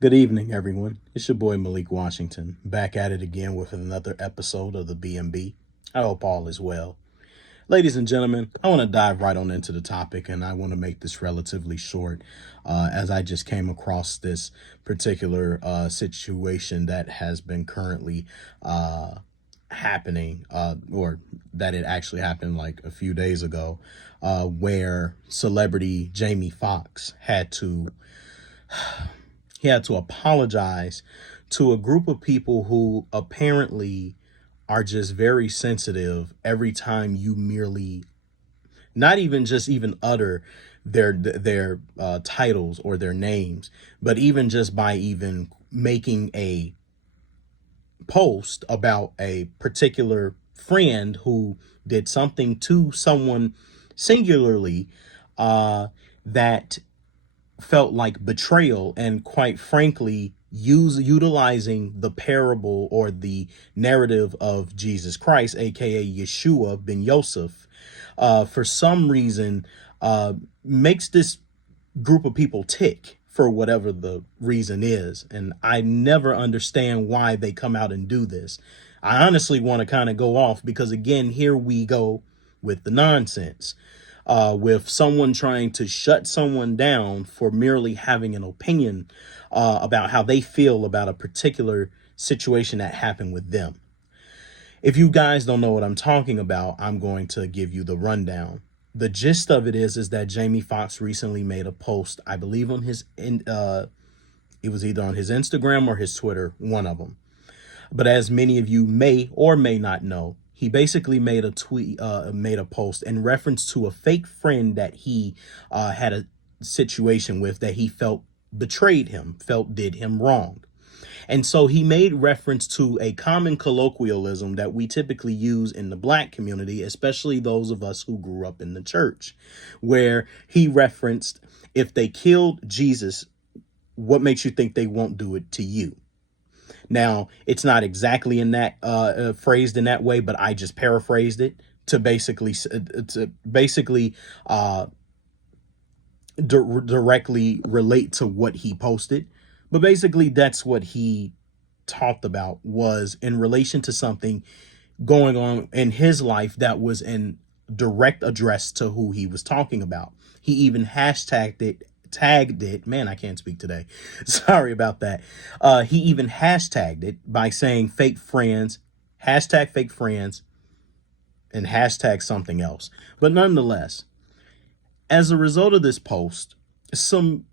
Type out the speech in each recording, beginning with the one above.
Good evening, everyone. It's your boy Malik Washington, back at it again with another episode of the BMB. I hope all is well. Ladies and gentlemen, I want to dive right on into the topic, and I want to make this relatively short as I just came across this particular situation that has been currently happening, or that it actually happened like a few days ago, where celebrity Jamie Foxx had to apologize to a group of people who apparently are just very sensitive every time you merely not even just even utter their titles or their names, but even just by even making a post about a particular friend who did something to someone singularly that felt like betrayal, and quite frankly utilizing the parable or the narrative of Jesus Christ, aka Yeshua ben Yosef, for some reason makes this group of people tick for whatever the reason is. And I never understand why they come out and do this. I honestly want to kind of go off because, again, here we go with the nonsense, with someone trying to shut someone down for merely having an opinion about how they feel about a particular situation that happened with them. If you guys don't know what I'm talking about, I'm going to give you the rundown. The gist of it is that Jamie Foxx recently made a post, I believe on it was either on his Instagram or his Twitter, one of them. But as many of you may or may not know, he basically made a post in reference to a fake friend that he had a situation with, that he felt betrayed him, felt did him wrong. And so he made reference to a common colloquialism that we typically use in the black community, especially those of us who grew up in the church, where he referenced, if they killed Jesus, what makes you think they won't do it to you? Now, it's not exactly in that phrased in that way, but I just paraphrased it to basically directly relate to what he posted. But basically, that's what he talked about, was in relation to something going on in his life that was in direct address to who he was talking about. He even tagged it. Man, I can't speak today. Sorry about that. He even hashtagged it by saying fake friends, hashtag fake friends, and hashtag something else. But nonetheless, as a result of this post, some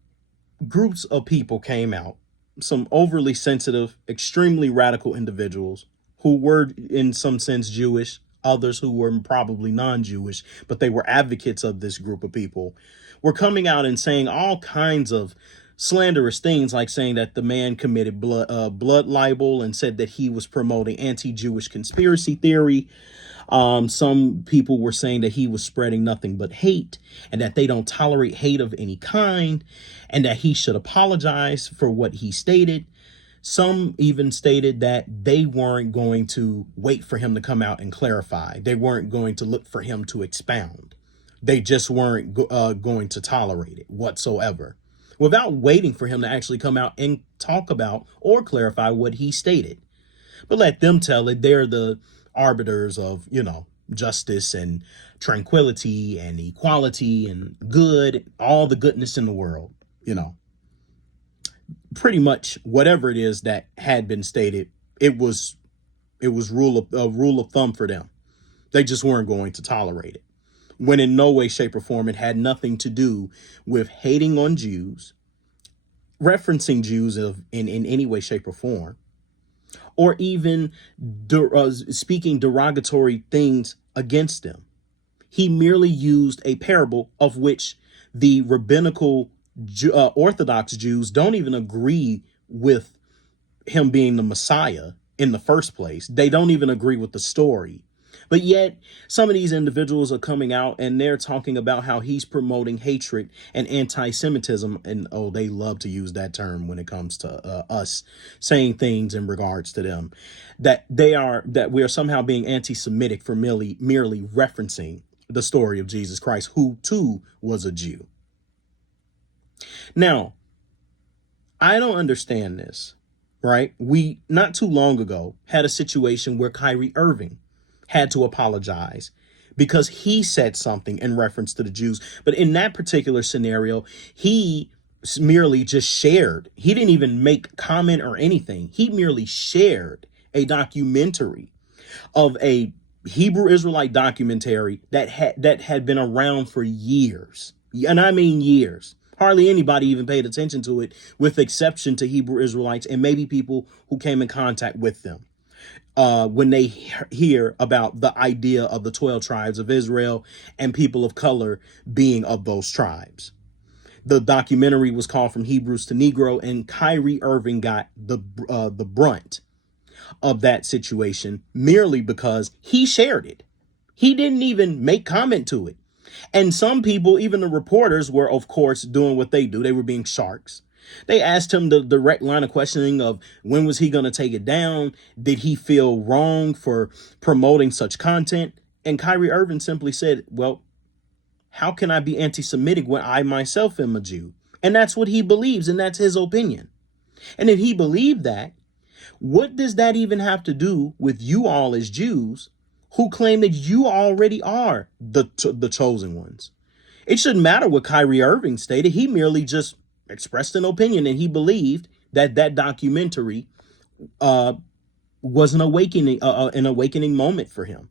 groups of people came out, some overly sensitive, extremely radical individuals who were in some sense Jewish, others who were probably non-Jewish, but they were advocates of this group of people, were coming out and saying all kinds of slanderous things, like saying that the man committed blood libel, and said that he was promoting anti-Jewish conspiracy theory. Some people were saying that he was spreading nothing but hate, and that they don't tolerate hate of any kind, and that he should apologize for what he stated. Some even stated that they weren't going to wait for him to come out and clarify. They weren't going to look for him to expound. They just weren't going to tolerate it whatsoever, without waiting for him to actually come out and talk about or clarify what he stated. But let them tell it. They're the arbiters of, justice and tranquility and equality and good, all the goodness in the world, pretty much whatever it is that had been stated, it was rule of thumb for them. They just weren't going to tolerate it, when in no way, shape, or form it had nothing to do with hating on Jews, referencing Jews in any way, shape, or form, or even speaking derogatory things against them. He merely used a parable of which the rabbinical Orthodox Jews don't even agree with him being the Messiah in the first place. They don't even agree with the story. But yet, some of these individuals are coming out and they're talking about how he's promoting hatred and anti-Semitism. And they love to use that term when it comes to us saying things in regards to them, that we are somehow being anti-Semitic for merely referencing the story of Jesus Christ, who too was a Jew. Now, I don't understand this, right? We, not too long ago, had a situation where Kyrie Irving had to apologize because he said something in reference to the Jews. But in that particular scenario, he merely just shared. He didn't even make comment or anything. He merely shared a documentary of a Hebrew Israelite documentary that had been around for years. And I mean years. Hardly anybody even paid attention to it, with exception to Hebrew Israelites and maybe people who came in contact with them. When they hear about the idea of the 12 tribes of Israel and people of color being of those tribes. The documentary was called From Hebrews to Negro, and Kyrie Irving got the brunt of that situation merely because he shared it. He didn't even make comment to it. And some people, even the reporters, were, of course, doing what they do. They were being sharks. They asked him the direct line of questioning of when was he going to take it down? Did he feel wrong for promoting such content? And Kyrie Irving simply said, well, how can I be anti-Semitic when I myself am a Jew? And that's what he believes, and that's his opinion. And if he believed that, what does that even have to do with you all as Jews who claim that you already are the chosen ones? It shouldn't matter what Kyrie Irving stated. He merely just expressed an opinion, and he believed that that documentary was an awakening moment for him.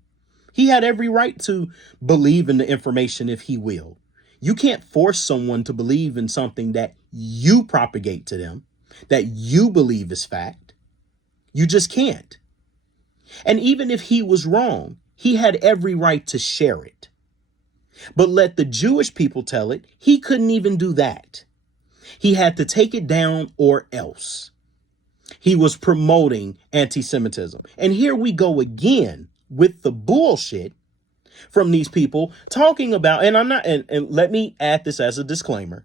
He had every right to believe in the information if he will. You can't force someone to believe in something that you propagate to them, that you believe is fact. You just can't. And even if he was wrong, he had every right to share it. But let the Jewish people tell it, he couldn't even do that. He had to take it down or else. He was promoting anti-Semitism. And here we go again with the bullshit from these people talking about, and I'm not, and let me add this as a disclaimer.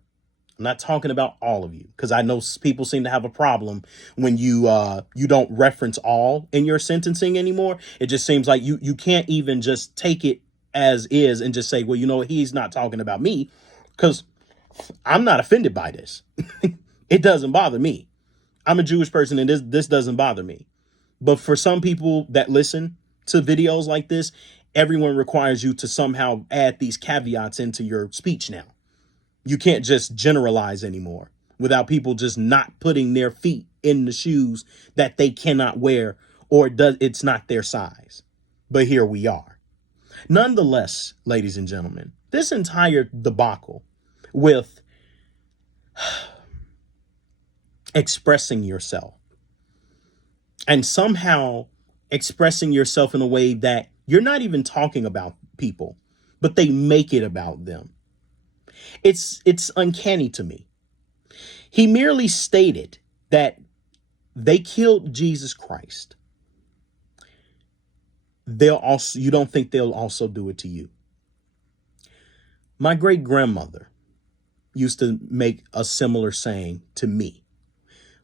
I'm not talking about all of you, because I know people seem to have a problem when you don't reference all in your sentencing anymore. It just seems like you can't even just take it as is and just say, well, you know what, he's not talking about me, because I'm not offended by this. It doesn't bother me. I'm a Jewish person, and this doesn't bother me. But for some people that listen to videos like this, everyone requires you to somehow add these caveats into your speech now. You can't just generalize anymore without people just not putting their feet in the shoes that they cannot wear, or it's not their size. But here we are. Nonetheless, ladies and gentlemen, this entire debacle with expressing yourself and somehow expressing yourself in a way that you're not even talking about people, but they make it about them. It's uncanny to me. He merely stated that they killed Jesus Christ. You don't think they'll also do it to you? My great grandmother used to make a similar saying to me.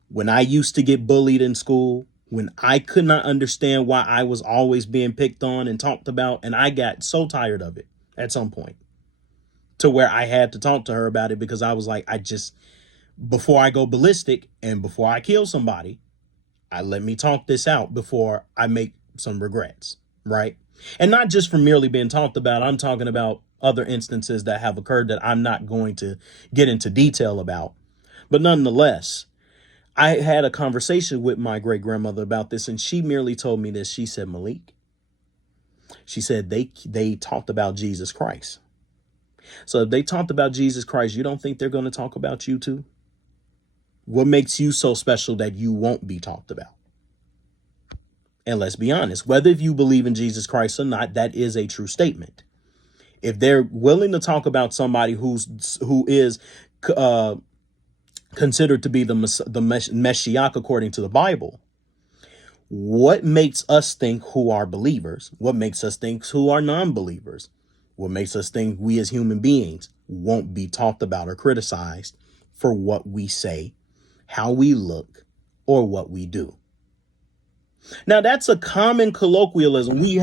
When I used to get bullied in school, when I could not understand why I was always being picked on and talked about, and I got so tired of it at some point, to where I had to talk to her about it, because I was like, before I go ballistic and before I kill somebody, let me talk this out before I make some regrets, right? And not just from merely being talked about. I'm talking about other instances that have occurred that I'm not going to get into detail about. But nonetheless, I had a conversation with my great grandmother about this, and she merely told me this. She said, Malik, she said they talked about Jesus Christ. So if they talked about Jesus Christ, you don't think they're going to talk about you too? What makes you so special that you won't be talked about? And let's be honest, whether if you believe in Jesus Christ or not, that is a true statement. If they're willing to talk about somebody who is considered to be the Messiah according to the Bible, what makes us think who are believers? What makes us think who are non-believers? What makes us think we as human beings won't be talked about or criticized for what we say, how we look, or what we do? Now, that's a common colloquialism. We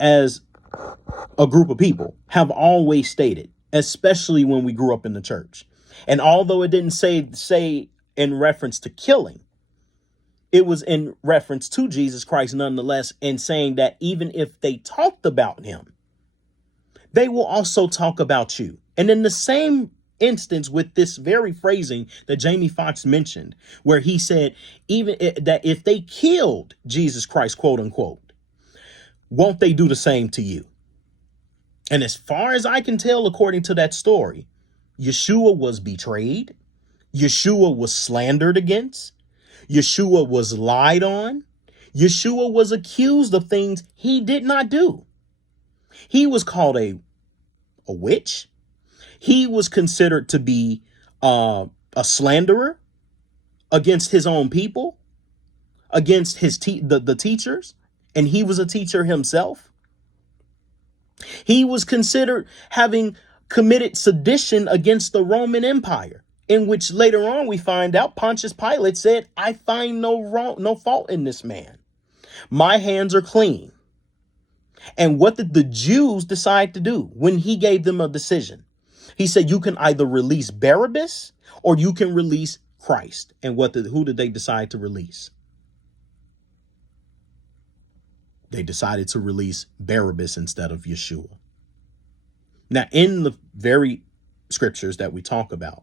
as a group of people have always stated, especially when we grew up in the church. And although it didn't say in reference to killing, it was in reference to Jesus Christ nonetheless, and saying that even if they talked about him, they will also talk about you. And in the same instance with this very phrasing that Jamie Foxx mentioned, where he said that if they killed Jesus Christ, quote unquote, won't they do the same to you? And as far as I can tell, according to that story, Yeshua was betrayed. Yeshua was slandered against. Yeshua was lied on. Yeshua was accused of things he did not do. He was called a witch. He was considered to be a slanderer against his own people, against the teachers, and he was a teacher himself. He was considered having committed sedition against the Roman Empire, in which later on we find out Pontius Pilate said, I find no fault in this man. My hands are clean. And what did the Jews decide to do when he gave them a decision? He said, you can either release Barabbas or you can release Christ. And who did they decide to release? They decided to release Barabbas instead of Yeshua. Now, in the very scriptures that we talk about,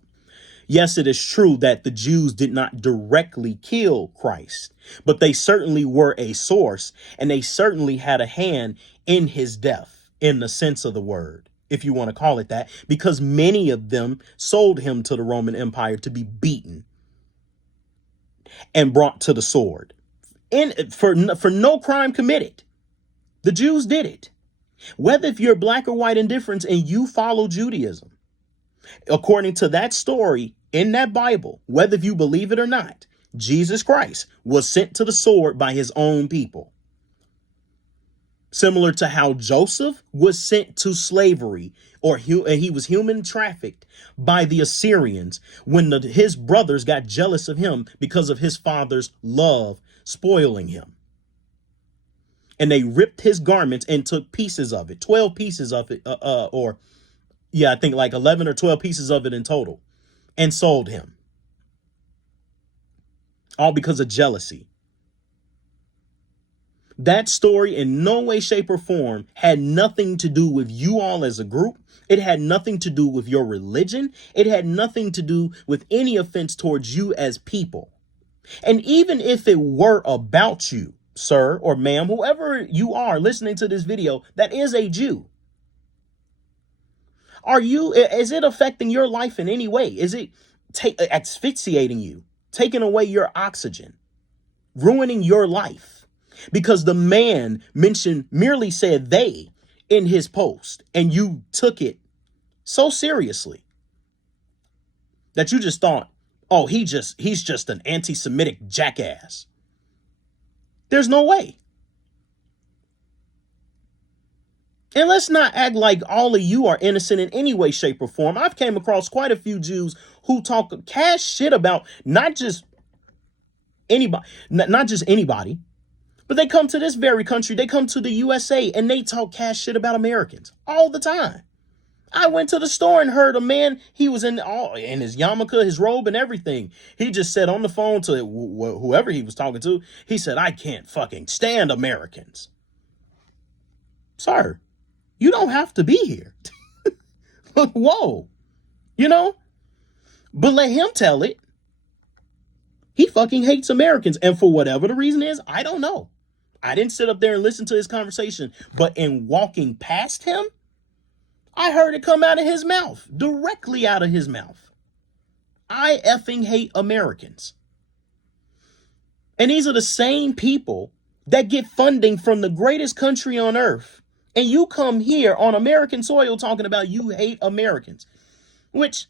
yes, it is true that the Jews did not directly kill Christ, but they certainly were a source, and they certainly had a hand in his death, in the sense of the word, if you want to call it that, because many of them sold him to the Roman Empire to be beaten and brought to the sword, for no crime committed. The Jews did it. Whether if you're black or white indifference and you follow Judaism, according to that story in that Bible, whether if you believe it or not, Jesus Christ was sent to the sword by his own people. Similar to how Joseph was sent to slavery, or he was human trafficked by the Assyrians when his brothers got jealous of him because of his father's love spoiling him. And they ripped his garments and took pieces of it, 12 pieces of it, I think like 11 or 12 pieces of it in total, and sold him. All because of jealousy. That story in no way, shape, or form had nothing to do with you all as a group. It had nothing to do with your religion. It had nothing to do with any offense towards you as people. And even if it were about you, sir or ma'am, whoever you are listening to this video that is a Jew, is it affecting your life in any way? Is it asphyxiating you, taking away your oxygen, ruining your life? Because the man merely said they in his post, and you took it so seriously that you just thought, oh, he's just an anti-Semitic jackass. There's no way. And let's not act like all of you are innocent in any way, shape, or form. I've came across quite a few Jews who talk cash shit about not just anybody, but they come to this very country, they come to the USA, and they talk cash shit about Americans all the time. I went to the store and heard a man, he was in his yarmulke, his robe and everything. He just said on the phone to whoever he was talking to, he said, I can't fucking stand Americans. Sir, you don't have to be here. Whoa, but let him tell it. He fucking hates Americans. And for whatever the reason is, I don't know. I didn't sit up there and listen to his conversation, but in walking past him, I heard it come out of his mouth, directly out of his mouth. I effing hate Americans. And these are the same people that get funding from the greatest country on earth. And you come here on American soil talking about you hate Americans, which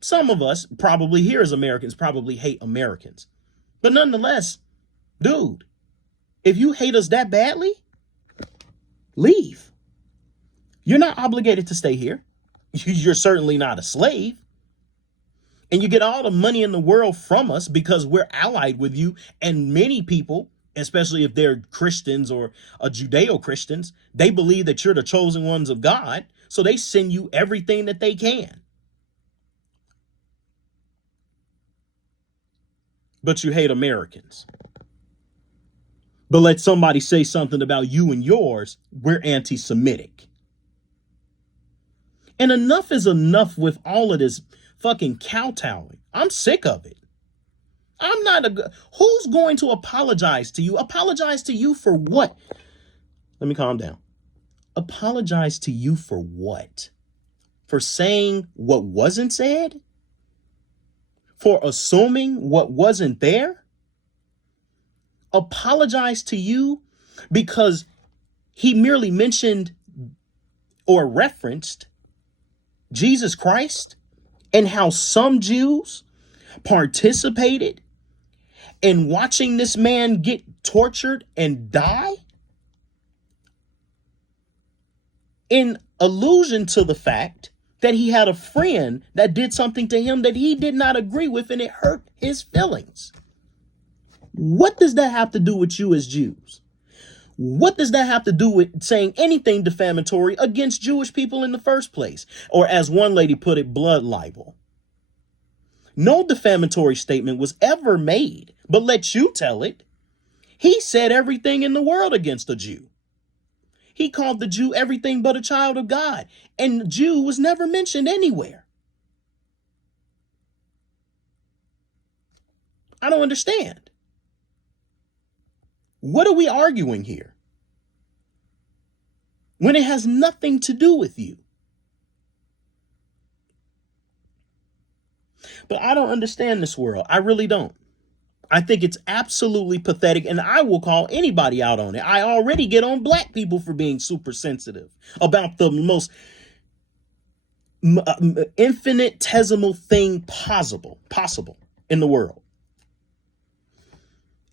some of us probably here as Americans probably hate Americans. But nonetheless, dude, if you hate us that badly, leave. You're not obligated to stay here. You're certainly not a slave. And you get all the money in the world from us because we're allied with you. And many people, especially if they're Christians or Judeo-Christians, they believe that you're the chosen ones of God. So they send you everything that they can. but you hate Americans. But let somebody say something about you and yours, we're anti-Semitic. And enough is enough with all of this fucking kowtowing. I'm sick of it. I'm not who's going to apologize to you? Apologize to you for what? Let me calm down. Apologize to you for what? For saying what wasn't said? For assuming what wasn't there? Apologize to you because he merely mentioned or referenced Jesus Christ and how some Jews participated in watching this man get tortured and die? In allusion to the fact that he had a friend that did something to him that he did not agree with and it hurt his feelings. What does that have to do with you as Jews? What does that have to do with saying anything defamatory against Jewish people in the first place? Or as one lady put it, blood libel. No defamatory statement was ever made, but let you tell it. He said everything in the world against a Jew. He called the Jew everything but a child of God, and the Jew was never mentioned anywhere. I don't understand. What are we arguing here? When it has nothing to do with you. But I don't understand this world. I really don't. I think it's absolutely pathetic, and I will call anybody out on it. I already get on black people for being super sensitive about the most infinitesimal thing possible in the world.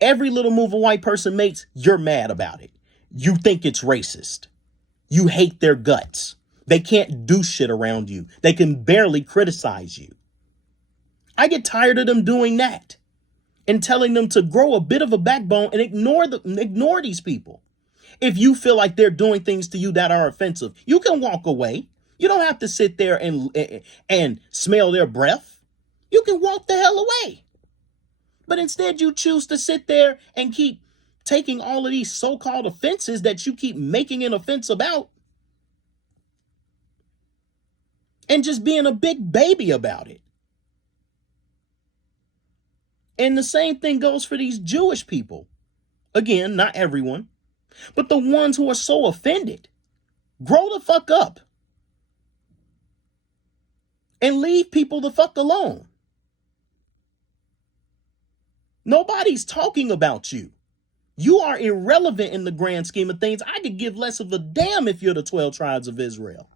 Every little move a white person makes, you're mad about it. You think it's racist. You hate their guts. They can't do shit around you. They can barely criticize you. I get tired of them doing that and telling them to grow a bit of a backbone and ignore these people. If you feel like they're doing things to you that are offensive, you can walk away. You don't have to sit there and smell their breath. You can walk the hell away. But instead you choose to sit there and keep taking all of these so-called offenses that you keep making an offense about and just being a big baby about it. And the same thing goes for these Jewish people. Again, not everyone, but the ones who are so offended. Grow the fuck up and leave people the fuck alone. Nobody's talking about you. You are irrelevant in the grand scheme of things. I could give less of a damn if you're the 12 tribes of Israel.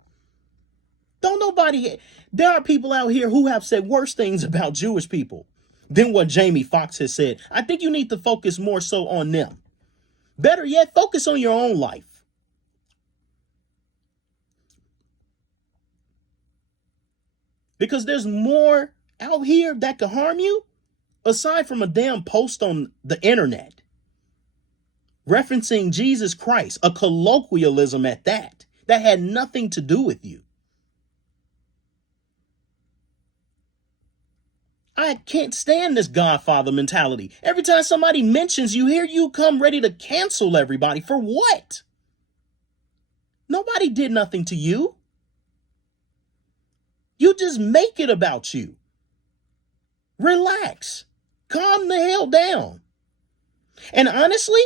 There are people out here who have said worse things about Jewish people than what Jamie Foxx has said. I think you need to focus more so on them. Better yet, focus on your own life. Because there's more out here that could harm you aside from a damn post on the internet referencing Jesus Christ, a colloquialism at that had nothing to do with you. I can't stand this Godfather mentality. Every time somebody mentions you, here you come ready to cancel everybody. For what? Nobody did nothing to you. You just make it about you. Relax. Calm the hell down. And honestly,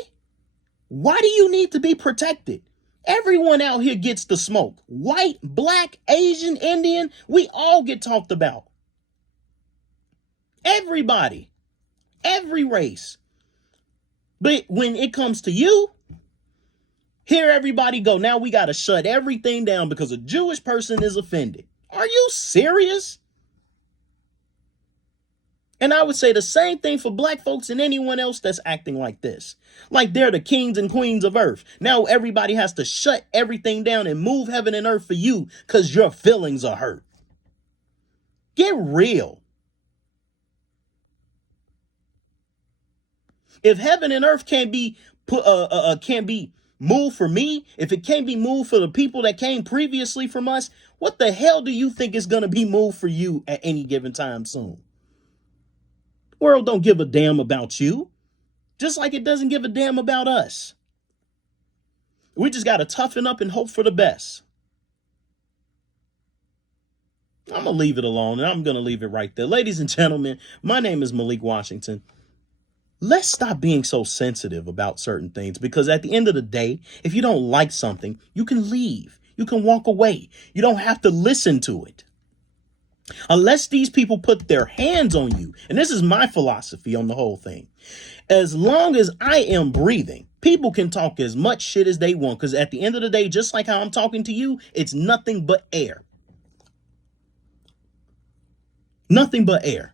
why do you need to be protected? Everyone out here gets the smoke. White, black, Asian, Indian, we all get talked about. Everybody, every race. But when it comes to you, here everybody go. Now we got to shut everything down because a Jewish person is offended. Are you serious? And I would say the same thing for black folks and anyone else that's acting like this. Like they're the kings and queens of earth. Now everybody has to shut everything down and move heaven and earth for you because your feelings are hurt. Get real. If heaven and earth can't be moved for me, if it can't be moved for the people that came previously from us, what the hell do you think is going to be moved for you at any given time soon? World don't give a damn about you, just like it doesn't give a damn about us. We just got to toughen up and hope for the best. I'm going to leave it alone, and I'm going to leave it right there. Ladies and gentlemen, my name is Malik Washington. Let's stop being so sensitive about certain things, because at the end of the day, if you don't like something, you can leave. You can walk away. You don't have to listen to it. Unless these people put their hands on you. And this is my philosophy on the whole thing. As long as I am breathing, people can talk as much shit as they want, because at the end of the day, just like how I'm talking to you, it's nothing but air. Nothing but air.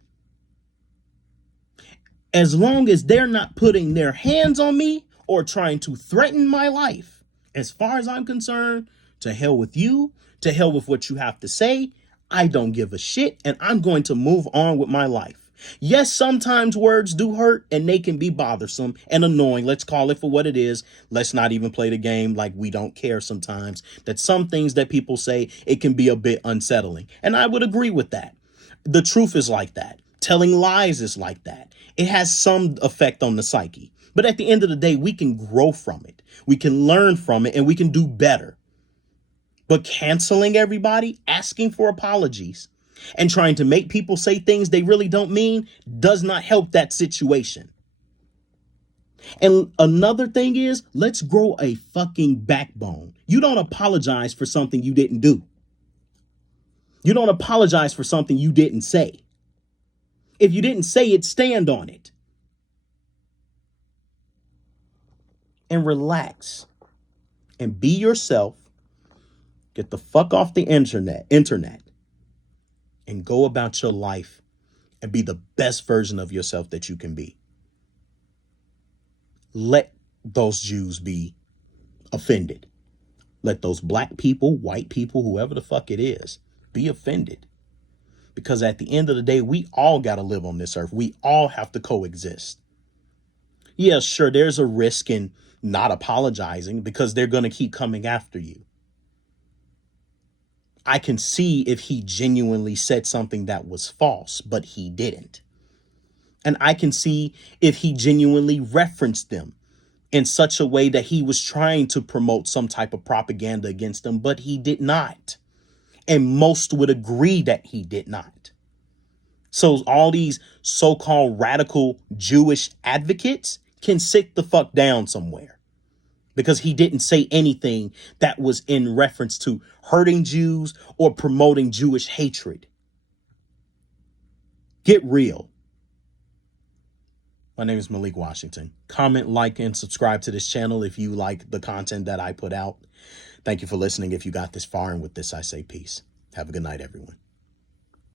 As long as they're not putting their hands on me or trying to threaten my life, as far as I'm concerned, to hell with you, to hell with what you have to say. I don't give a shit, and I'm going to move on with my life. Yes, sometimes words do hurt, and they can be bothersome and annoying. Let's call it for what it is. Let's not even play the game like we don't care sometimes. That some things that people say, it can be a bit unsettling. And I would agree with that. The truth is like that. Telling lies is like that. It has some effect on the psyche. But at the end of the day, we can grow from it. We can learn from it, and we can do better. But canceling everybody, asking for apologies, and trying to make people say things they really don't mean does not help that situation. And another thing is, let's grow a fucking backbone. You don't apologize for something you didn't do. You don't apologize for something you didn't say. If you didn't say it, stand on it. And relax. And be yourself. Get the fuck off the internet, and go about your life and be the best version of yourself that you can be. Let those Jews be offended. Let those black people, white people, whoever the fuck it is, be offended. Because at the end of the day, we all got to live on this earth. We all have to coexist. Yeah, sure, there's a risk in not apologizing because they're going to keep coming after you. I can see if he genuinely said something that was false, but he didn't. And I can see if he genuinely referenced them in such a way that he was trying to promote some type of propaganda against them, but he did not. And most would agree that he did not. So all these so-called radical Jewish advocates can sit the fuck down somewhere. Because he didn't say anything that was in reference to hurting Jews or promoting Jewish hatred. Get real. My name is Malik Washington. Comment, like, and subscribe to this channel if you like the content that I put out. Thank you for listening. If you got this far, and with this, I say peace. Have a good night, everyone.